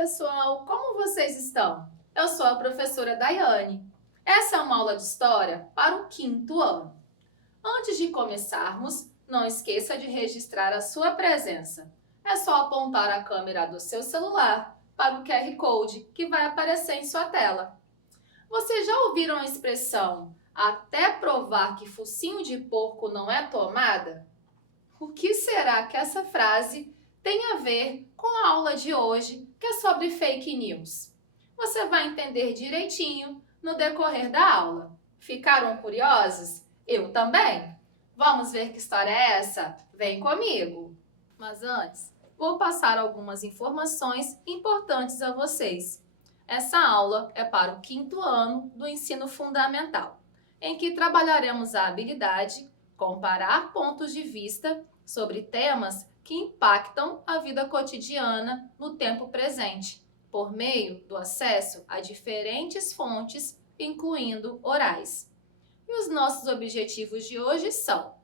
pessoal! Como vocês estão? Eu sou a professora Daiane. Essa é uma aula de História para o 5º ano. Antes de começarmos, não esqueça de registrar a sua presença. É só apontar a câmera do seu celular para o QR Code que vai aparecer em sua tela. Vocês já ouviram a expressão "até provar que focinho de porco não é tomada"? O que será que essa frase tem a ver com a aula de hoje, que é sobre fake news? Você vai entender direitinho no decorrer da aula. Ficaram curiosos? Eu também! Vamos ver que história é essa? Vem comigo! Mas antes, vou passar algumas informações importantes a vocês. Essa aula é para o 5º ano do ensino fundamental, em que trabalharemos a habilidade comparar pontos de vista sobre temas que impactam a vida cotidiana no tempo presente, por meio do acesso a diferentes fontes, incluindo orais. E os nossos objetivos de hoje são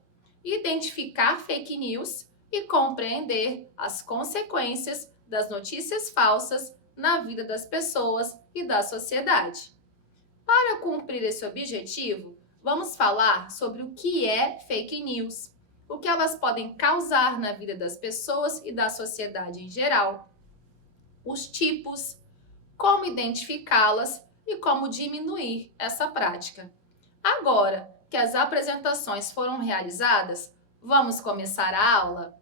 identificar fake news e compreender as consequências das notícias falsas na vida das pessoas e da sociedade. Para cumprir esse objetivo, vamos falar sobre o que é fake news, o que elas podem causar na vida das pessoas e da sociedade em geral, os tipos, como identificá-las e como diminuir essa prática. Agora que as apresentações foram realizadas, vamos começar a aula?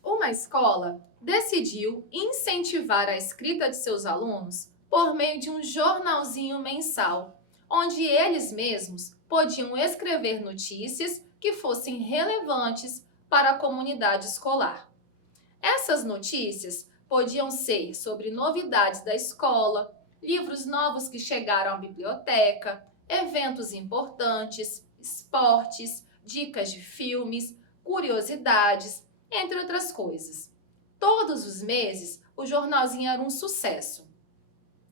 Uma escola decidiu incentivar a escrita de seus alunos por meio de um jornalzinho mensal, onde eles mesmos podiam escrever notícias que fossem relevantes para a comunidade escolar. Essas notícias podiam ser sobre novidades da escola, livros novos que chegaram à biblioteca, eventos importantes, esportes, dicas de filmes, curiosidades, entre outras coisas. Todos os meses, o jornalzinho era um sucesso.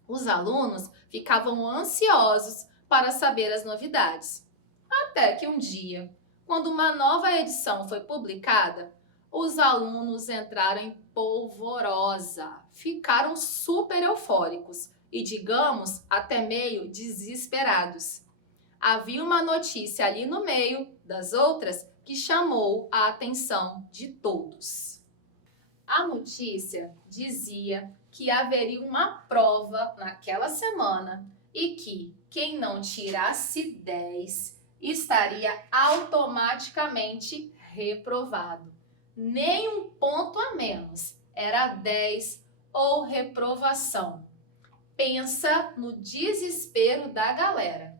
Os alunos ficavam ansiosos para saber as novidades. Até que um dia, quando uma nova edição foi publicada, os alunos entraram em polvorosa, ficaram super eufóricos e, digamos, até meio desesperados. Havia uma notícia ali no meio das outras que chamou a atenção de todos. A notícia dizia que haveria uma prova naquela semana e que quem não tirasse 10 estaria automaticamente reprovado. Nem um ponto a menos, era 10 ou reprovação. Pensa no desespero da galera.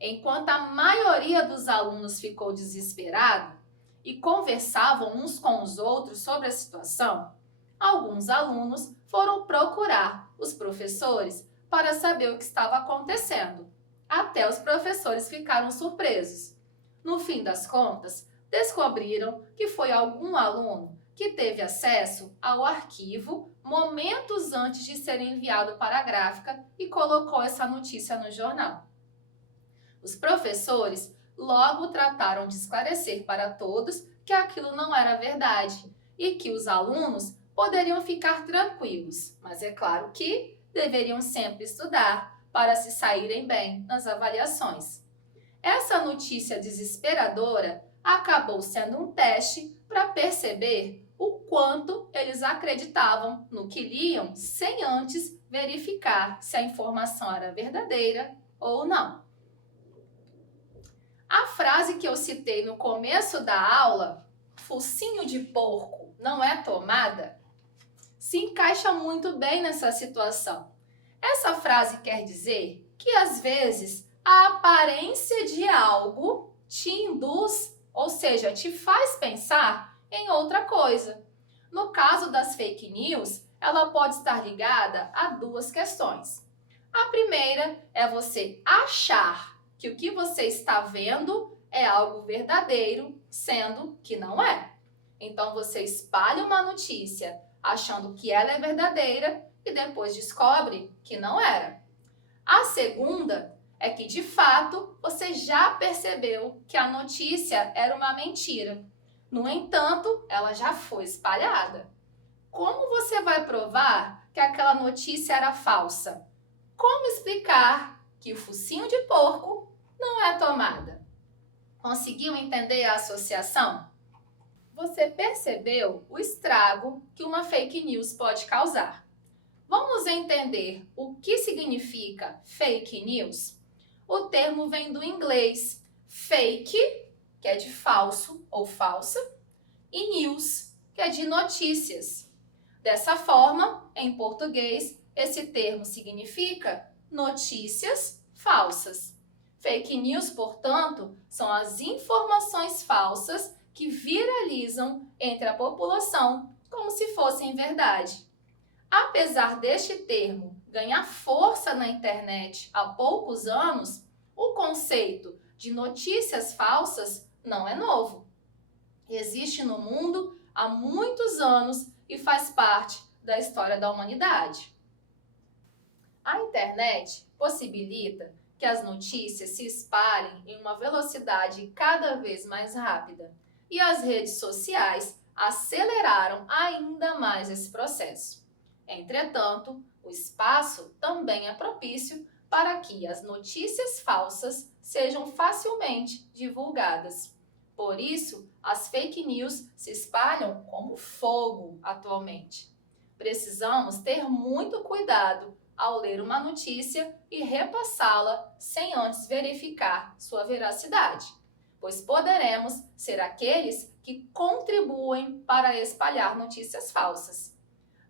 Enquanto a maioria dos alunos ficou desesperado e conversavam uns com os outros sobre a situação, alguns alunos foram procurar os professores para saber o que estava acontecendo. Até os professores ficaram surpresos. No fim das contas, descobriram que foi algum aluno que teve acesso ao arquivo momentos antes de ser enviado para a gráfica e colocou essa notícia no jornal. Os professores logo trataram de esclarecer para todos que aquilo não era verdade e que os alunos poderiam ficar tranquilos, mas é claro que deveriam sempre estudar para se saírem bem nas avaliações. Essa notícia desesperadora acabou sendo um teste para perceber o quanto eles acreditavam no que liam sem antes verificar se a informação era verdadeira ou não. A frase que eu citei no começo da aula, "focinho de porco não é tomada", se encaixa muito bem nessa situação. Essa frase quer dizer que, às vezes, a aparência de algo te induz, ou seja, te faz pensar em outra coisa. No caso das fake news, ela pode estar ligada a duas questões. A primeira é você achar que o que você está vendo é algo verdadeiro, sendo que não é. Então, você espalha uma notícia achando que ela é verdadeira e depois descobre que não era. A segunda é que, de fato, você já percebeu que a notícia era uma mentira. No entanto, ela já foi espalhada. Como você vai provar que aquela notícia era falsa? Como explicar que o focinho de porco não é tomada? Conseguiu entender a associação? Você percebeu o estrago que uma fake news pode causar? Vamos entender o que significa fake news? O termo vem do inglês fake, que é de falso ou falsa, e news, que é de notícias. Dessa forma, em português, esse termo significa notícias falsas. Fake news, portanto, são as informações falsas que viralizam entre a população como se fossem verdade. Apesar deste termo ganhar força na internet há poucos anos, o conceito de notícias falsas não é novo. Existe no mundo há muitos anos e faz parte da história da humanidade. A internet possibilita que as notícias se espalhem em uma velocidade cada vez mais rápida, e as redes sociais aceleraram ainda mais esse processo. Entretanto, o espaço também é propício para que as notícias falsas sejam facilmente divulgadas. Por isso, as fake news se espalham como fogo atualmente. Precisamos ter muito cuidado ao ler uma notícia e repassá-la sem antes verificar sua veracidade, pois poderemos ser aqueles que contribuem para espalhar notícias falsas.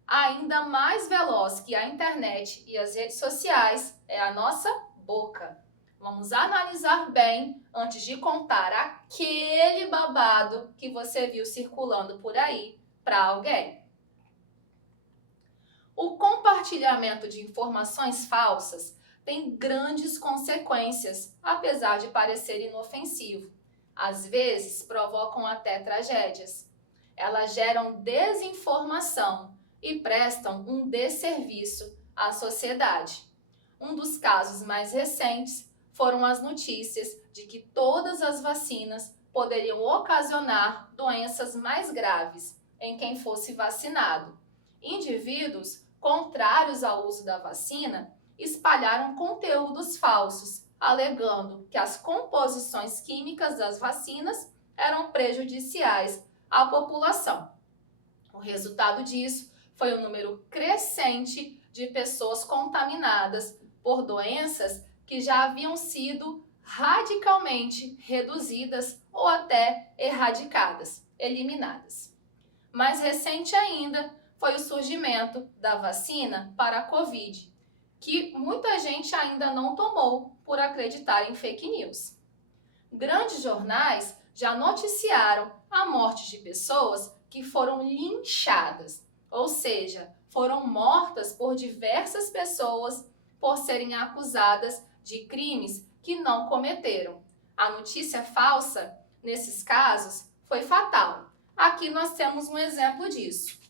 Ainda mais veloz que a internet e as redes sociais é a nossa boca. Vamos analisar bem antes de contar aquele babado que você viu circulando por aí para alguém. O compartilhamento de informações falsas tem grandes consequências, apesar de parecer inofensivo. Às vezes, provocam até tragédias. Elas geram desinformação e prestam um desserviço à sociedade. Um dos casos mais recentes foram as notícias de que todas as vacinas poderiam ocasionar doenças mais graves em quem fosse vacinado. Indivíduos contrários ao uso da vacina espalharam conteúdos falsos, alegando que as composições químicas das vacinas eram prejudiciais à população. O resultado disso foi um número crescente de pessoas contaminadas por doenças que já haviam sido radicalmente reduzidas ou até erradicadas, eliminadas. Mais recente ainda foi o surgimento da vacina para a Covid, que muita gente ainda não tomou por acreditar em fake news. Grandes jornais já noticiaram a morte de pessoas que foram linchadas, ou seja, foram mortas por diversas pessoas por serem acusadas de crimes que não cometeram. A notícia falsa, nesses casos, foi fatal. Aqui nós temos um exemplo disso.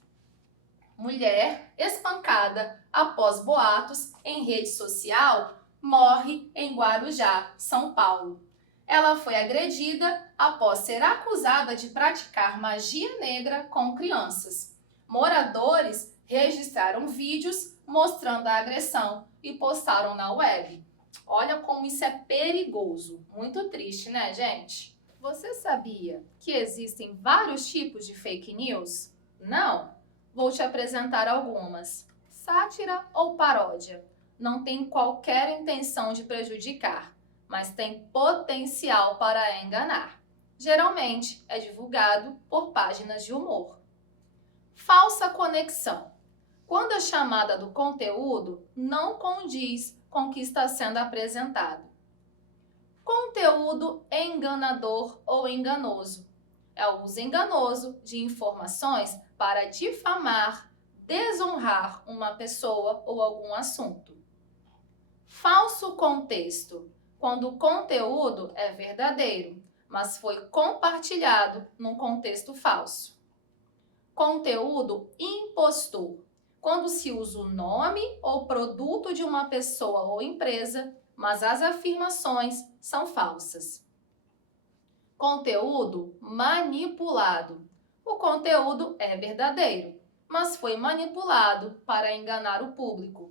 Mulher espancada após boatos em rede social morre em Guarujá, São Paulo. Ela foi agredida após ser acusada de praticar magia negra com crianças. Moradores registraram vídeos mostrando a agressão e postaram na web. Olha como isso é perigoso. Muito triste, né, gente? Você sabia que existem vários tipos de fake news? Não? Vou te apresentar algumas. Sátira ou paródia? Não tem qualquer intenção de prejudicar, mas tem potencial para enganar. Geralmente é divulgado por páginas de humor. Falsa conexão. Quando a chamada do conteúdo não condiz com o que está sendo apresentado. Conteúdo enganador ou enganoso. É o uso enganoso de informações para difamar, desonrar uma pessoa ou algum assunto. Falso contexto. Quando o conteúdo é verdadeiro, mas foi compartilhado num contexto falso. Conteúdo impostor. Quando se usa o nome ou produto de uma pessoa ou empresa, mas as afirmações são falsas. Conteúdo manipulado. O conteúdo é verdadeiro, mas foi manipulado para enganar o público.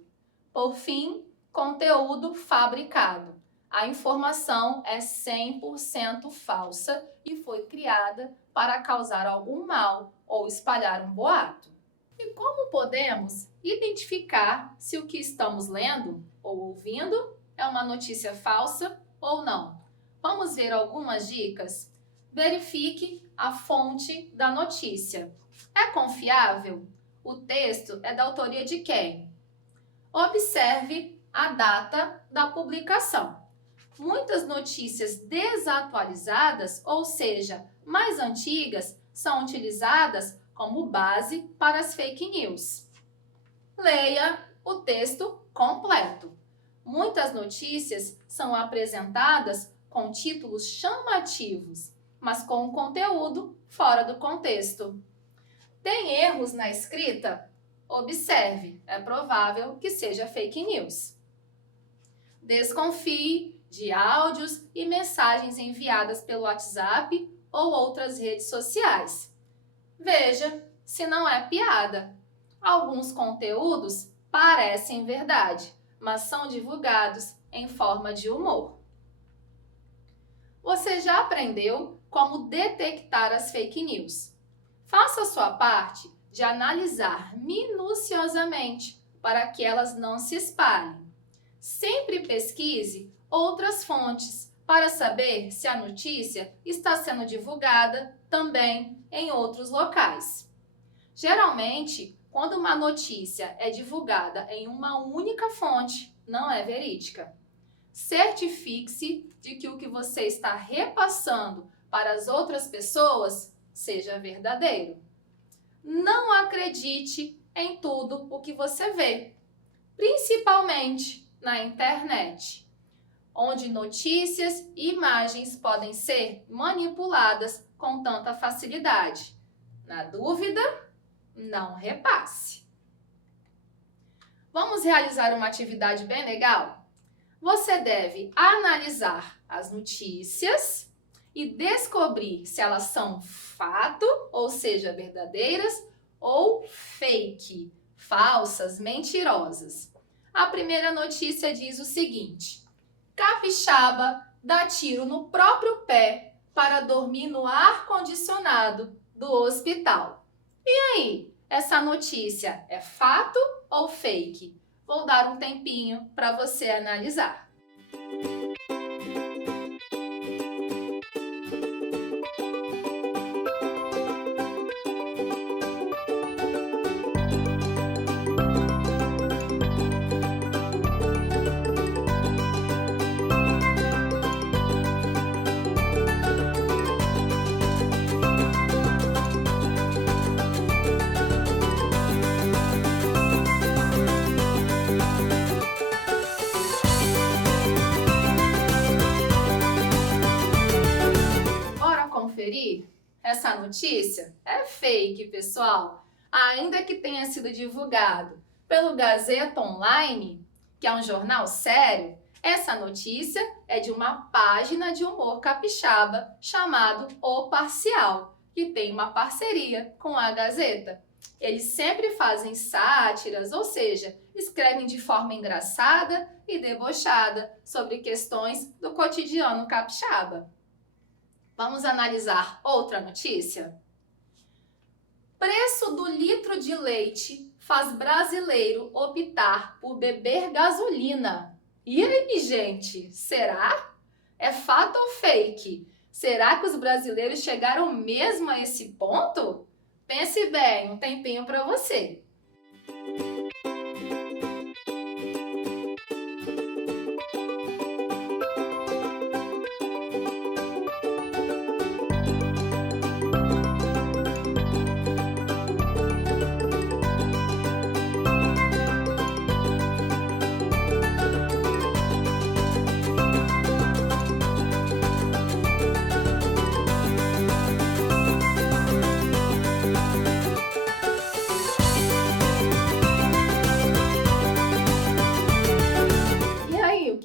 Por fim, conteúdo fabricado. A informação é 100% falsa e foi criada para causar algum mal ou espalhar um boato. E como podemos identificar se o que estamos lendo ou ouvindo é uma notícia falsa ou não? Vamos ver algumas dicas? Verifique a fonte da notícia. É confiável? O texto é da autoria de quem? Observe a data da publicação. Muitas notícias desatualizadas, ou seja, mais antigas, são utilizadas como base para as fake news. Leia o texto completo. Muitas notícias são apresentadas com títulos chamativos, mas com o conteúdo fora do contexto. Tem erros na escrita? Observe, é provável que seja fake news. Desconfie de áudios e mensagens enviadas pelo WhatsApp ou outras redes sociais. Veja se não é piada. Alguns conteúdos parecem verdade, mas são divulgados em forma de humor. Você já aprendeu como detectar as fake news? Faça a sua parte de analisar minuciosamente para que elas não se espalhem. Sempre pesquise outras fontes para saber se a notícia está sendo divulgada também em outros locais. Geralmente, quando uma notícia é divulgada em uma única fonte, não é verídica. Certifique-se de que o que você está repassando para as outras pessoas seja verdadeiro. Não acredite em tudo o que você vê, principalmente na internet, onde notícias e imagens podem ser manipuladas com tanta facilidade. Na dúvida, não repasse. Vamos realizar uma atividade bem legal? Você deve analisar as notícias e descobrir se elas são fato, ou seja, verdadeiras, ou fake, falsas, mentirosas. A primeira notícia diz o seguinte: capixaba dá tiro no próprio pé para dormir no ar-condicionado do hospital. E aí, essa notícia é fato ou fake? Vou dar um tempinho para você analisar. Conferir? Essa notícia é fake, pessoal. Ainda que tenha sido divulgado pelo Gazeta Online, que é um jornal sério, essa notícia é de uma página de humor capixaba chamado O Parcial, que tem uma parceria com a Gazeta. Eles sempre fazem sátiras, ou seja, escrevem de forma engraçada e debochada sobre questões do cotidiano capixaba. Vamos analisar outra notícia? Preço do litro de leite faz brasileiro optar por beber gasolina. E aí, gente, será? É fato ou fake? Será que os brasileiros chegaram mesmo a esse ponto? Pense bem, um tempinho para você.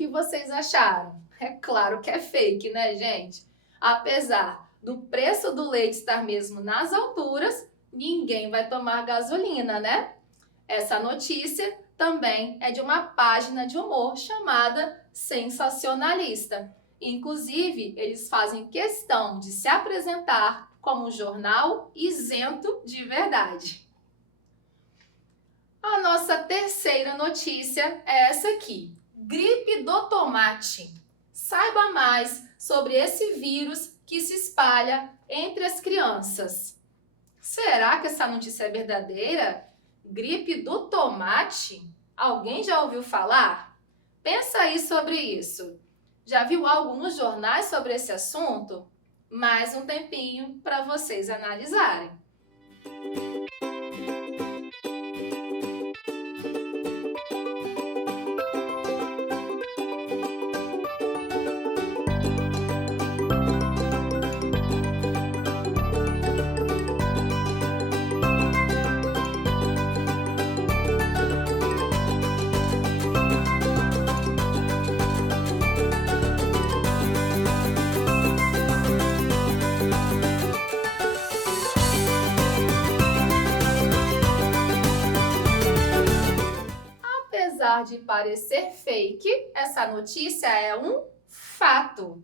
Vocês acharam? É claro que é fake, né, gente? Apesar do preço do leite estar mesmo nas alturas, ninguém vai tomar gasolina, né? Essa notícia também é de uma página de humor chamada Sensacionalista. Inclusive, eles fazem questão de se apresentar como um jornal isento de verdade. A nossa terceira notícia é essa aqui: gripe do tomate. Saiba mais sobre esse vírus que se espalha entre as crianças. Será que essa notícia é verdadeira? Gripe do tomate? Alguém já ouviu falar? Pensa aí sobre isso. Já viu algo nos jornais sobre esse assunto? Mais um tempinho para vocês analisarem. Apesar de parecer fake, essa notícia é um fato.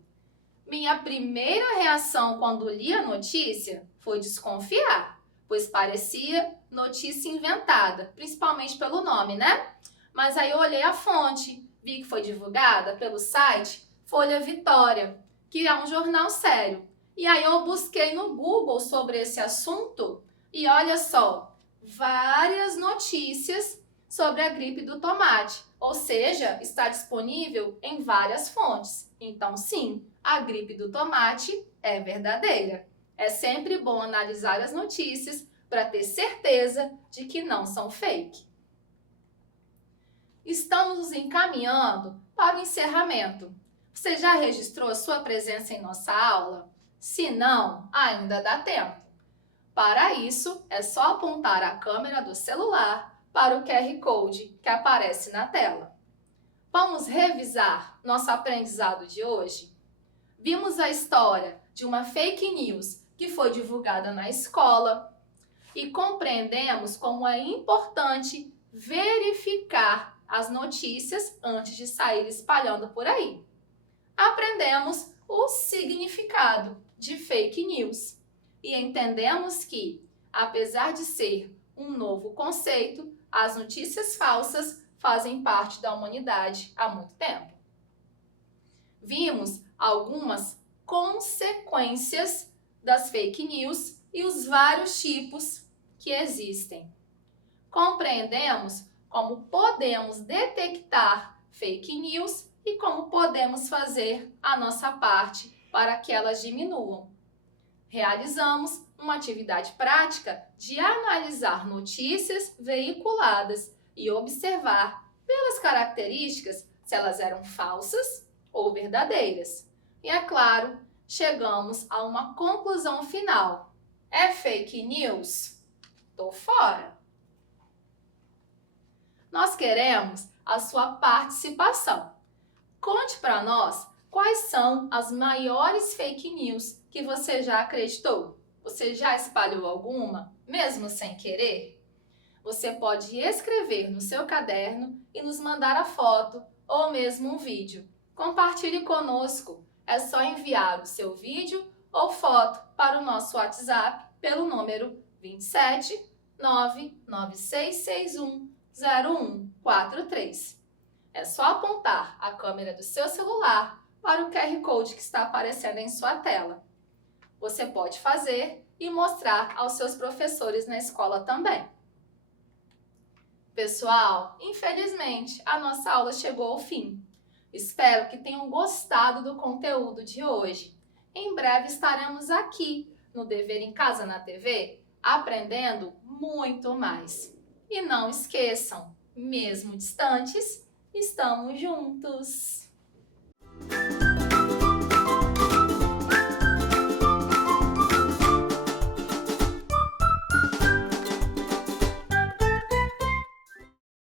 Minha primeira reação quando li a notícia foi desconfiar, pois parecia notícia inventada, principalmente pelo nome, né? Mas aí eu olhei a fonte, vi que foi divulgada pelo site Folha Vitória, que é um jornal sério. E aí eu busquei no Google sobre esse assunto e olha só, várias notícias sobre a gripe do tomate, ou seja, está disponível em várias fontes. Então, sim, a gripe do tomate é verdadeira. É sempre bom analisar as notícias para ter certeza de que não são fake. Estamos nos encaminhando para o encerramento. Você já registrou a sua presença em nossa aula? Se não, ainda dá tempo. Para isso, é só apontar a câmera do celular para o QR Code que aparece na tela. Vamos revisar nosso aprendizado de hoje? Vimos a história de uma fake news que foi divulgada na escola e compreendemos como é importante verificar as notícias antes de sair espalhando por aí. Aprendemos o significado de fake news e entendemos que, apesar de ser um novo conceito, as notícias falsas fazem parte da humanidade há muito tempo. Vimos algumas consequências das fake news e os vários tipos que existem. Compreendemos como podemos detectar fake news e como podemos fazer a nossa parte para que elas diminuam. Realizamos uma atividade prática de analisar notícias veiculadas e observar pelas características se elas eram falsas ou verdadeiras. E é claro, chegamos a uma conclusão final. É fake news? Tô fora! Nós queremos a sua participação. Conte para nós quais são as maiores fake news que você já acreditou. Você já espalhou alguma, mesmo sem querer? Você pode escrever no seu caderno e nos mandar a foto ou mesmo um vídeo. Compartilhe conosco. É só enviar o seu vídeo ou foto para o nosso WhatsApp pelo número 27 99661 0143. É só apontar a câmera do seu celular para o QR Code que está aparecendo em sua tela. Você pode fazer e mostrar aos seus professores na escola também. Pessoal, infelizmente, a nossa aula chegou ao fim. Espero que tenham gostado do conteúdo de hoje. Em breve estaremos aqui no Dever em Casa na TV, aprendendo muito mais. E não esqueçam, mesmo distantes, estamos juntos!